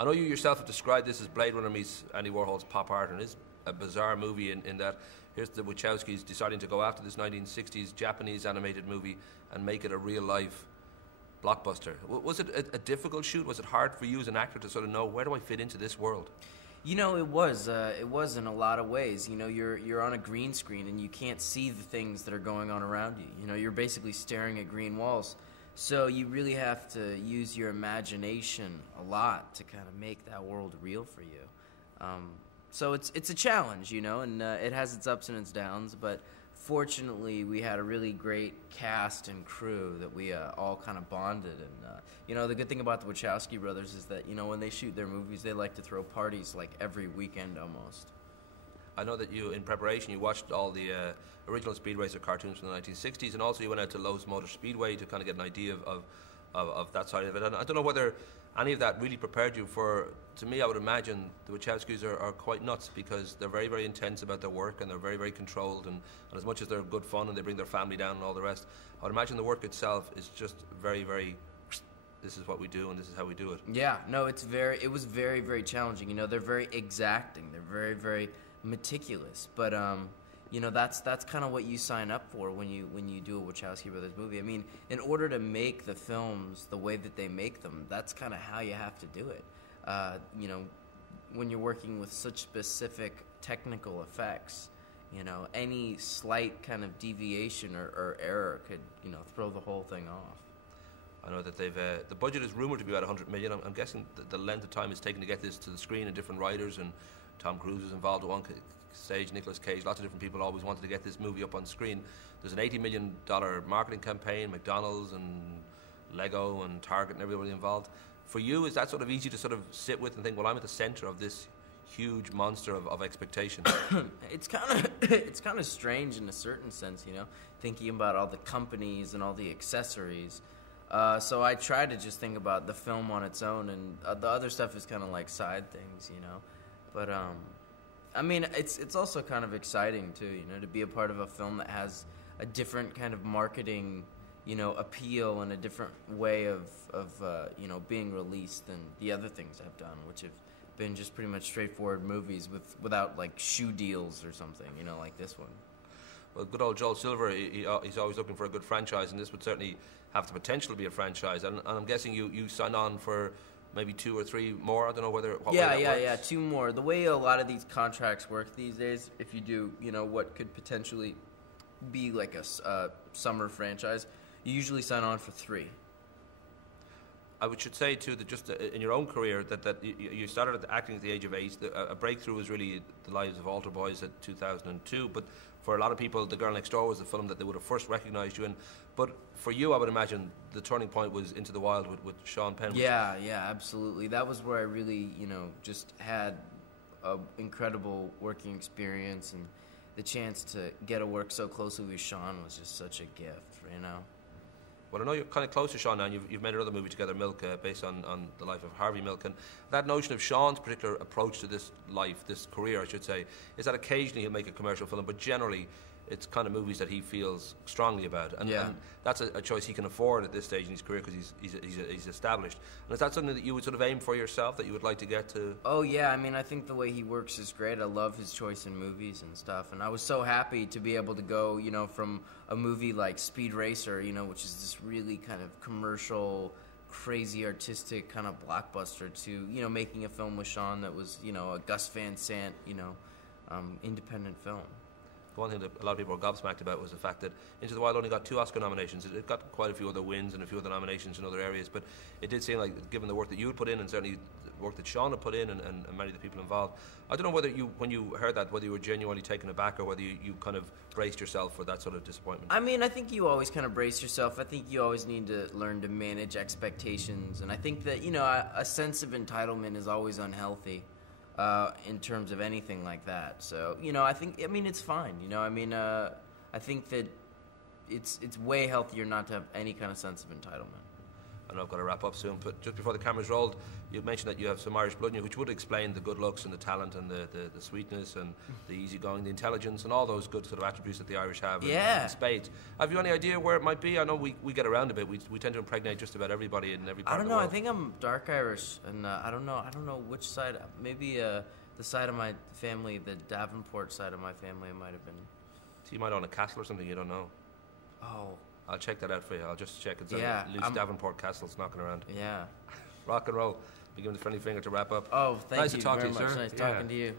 I know you yourself have described this as Blade Runner meets Andy Warhol's pop art, and it's a bizarre movie in that here's the Wachowskis deciding to go after this 1960s Japanese animated movie and make it a real-life blockbuster. Was it a difficult shoot? Was it hard for you as an actor to sort of know, where do I fit into this world? You know, it was in a lot of ways. You know, you're on a green screen and you can't see the things that are going on around you. You know, you're basically staring at green walls. So you really have to use your imagination a lot to kind of make that world real for you. So it's a challenge, you know, and it has its ups and its downs, but fortunately we had a really great cast and crew that we all kind of bonded. And you know, the good thing about the Wachowski Brothers is that, you know, when they shoot their movies, they like to throw parties like every weekend almost. I know that you, in preparation, you watched all the original Speed Racer cartoons from the 1960s, and also you went out to Lowe's Motor Speedway to kind of get an idea of that side of it. And I don't know whether any of that really prepared you for, to me, I would imagine the Wachowskis are quite nuts because they're very, very intense about their work and they're very, very controlled. And as much as they're good fun and they bring their family down and all the rest, I would imagine the work itself is just very, very, this is what we do and this is how we do it. Yeah, no, it was very, very challenging. You know, they're very exacting. They're very, very meticulous. But, you know, that's kind of what you sign up for when you do a Wachowski Brothers movie. I mean, in order to make the films the way that they make them, that's kind of how you have to do it. You know, when you're working with such specific technical effects, you know, any slight kind of deviation or error could, you know, throw the whole thing off. I know that they've the budget is rumored to be about $100 million. I'm guessing the length of time it's taken to get this to the screen, and different writers, and Tom Cruise is involved at one stage, Nicolas Cage, lots of different people always wanted to get this movie up on screen. There's an $80 million marketing campaign, McDonald's and Lego and Target and everybody involved. For you, is that sort of easy to sort of sit with and think, well, I'm at the center of this huge monster of expectation? It's kind of strange in a certain sense, you know, thinking about all the companies and all the accessories. So I try to just think about the film on its own, and the other stuff is kind of like side things, you know. But I mean, it's also kind of exciting too, you know, to be a part of a film that has a different kind of marketing, you know, appeal and a different way of you know, being released than the other things I've done, which have been just pretty much straightforward movies without like shoe deals or something, you know, like this one. Well, good old Joel Silver, he's always looking for a good franchise, and this would certainly have the potential to be a franchise. And I'm guessing you signed on for maybe 2 or 3 more. I don't know what way that works. 2 more. The way a lot of these contracts work these days, if you do, you know, what could potentially be like a summer franchise, you usually sign on for 3. I should say too that just in your own career that you started acting at the age of 8. A breakthrough was really The Lives of Altar Boys at 2002. But for a lot of people, The Girl Next Door was the film that they would have first recognised you in. But for you, I would imagine the turning point was Into the Wild with Sean Penn. Yeah, absolutely. That was where I really, you know, just had an incredible working experience, and the chance to get to work so closely with Sean was just such a gift, you know. Well, I know you're kind of close to Sean now, and you've made another movie together, Milk, based on the life of Harvey Milk. And that notion of Sean's particular approach to this life, this career, I should say, is that occasionally he'll make a commercial film, but generally it's kind of movies that he feels strongly about. And that's a choice he can afford at this stage in his career because he's established. And is that something that you would sort of aim for yourself, that you would like to get to? Oh, yeah. I mean, I think the way he works is great. I love his choice in movies and stuff. And I was so happy to be able to go, you know, from a movie like Speed Racer, you know, which is this really kind of commercial, crazy artistic kind of blockbuster, to, you know, making a film with Sean that was, you know, a Gus Van Sant, you know, independent film. The one thing that a lot of people were gobsmacked about was the fact that Into the Wild only got 2 Oscar nominations. It got quite a few other wins and a few other nominations in other areas, but it did seem like, given the work that you had put in and certainly the work that Sean had put in and many of the people involved, I don't know whether you, when you heard that, whether you were genuinely taken aback or whether you kind of braced yourself for that sort of disappointment. I mean, I think you always kind of brace yourself. I think you always need to learn to manage expectations, and I think that, you know, a sense of entitlement is always unhealthy. In terms of anything like that. So, you know, I mean, it's fine. You know, I mean, I think that it's way healthier not to have any kind of sense of entitlement. I know I've got to wrap up soon, but just before the cameras rolled, you mentioned that you have some Irish blood in you, which would explain the good looks and the talent and the sweetness and the easygoing, the intelligence, and all those good sort of attributes that the Irish have in spades. Have you any idea where it might be? I know we get around a bit. We tend to impregnate just about everybody in every part of the world. I think I'm dark Irish, and I don't know which side. Maybe the side of my family, the Davenport side of my family, it might have been. So you might own a castle or something. You don't know. Oh. I'll check that out for you. I'll just check. It's loose Davenport castles knocking around. Yeah. Rock and roll. Be giving the friendly finger to wrap up. Oh, thank you. Nice to talk to you, very much. sir. Nice talking to you.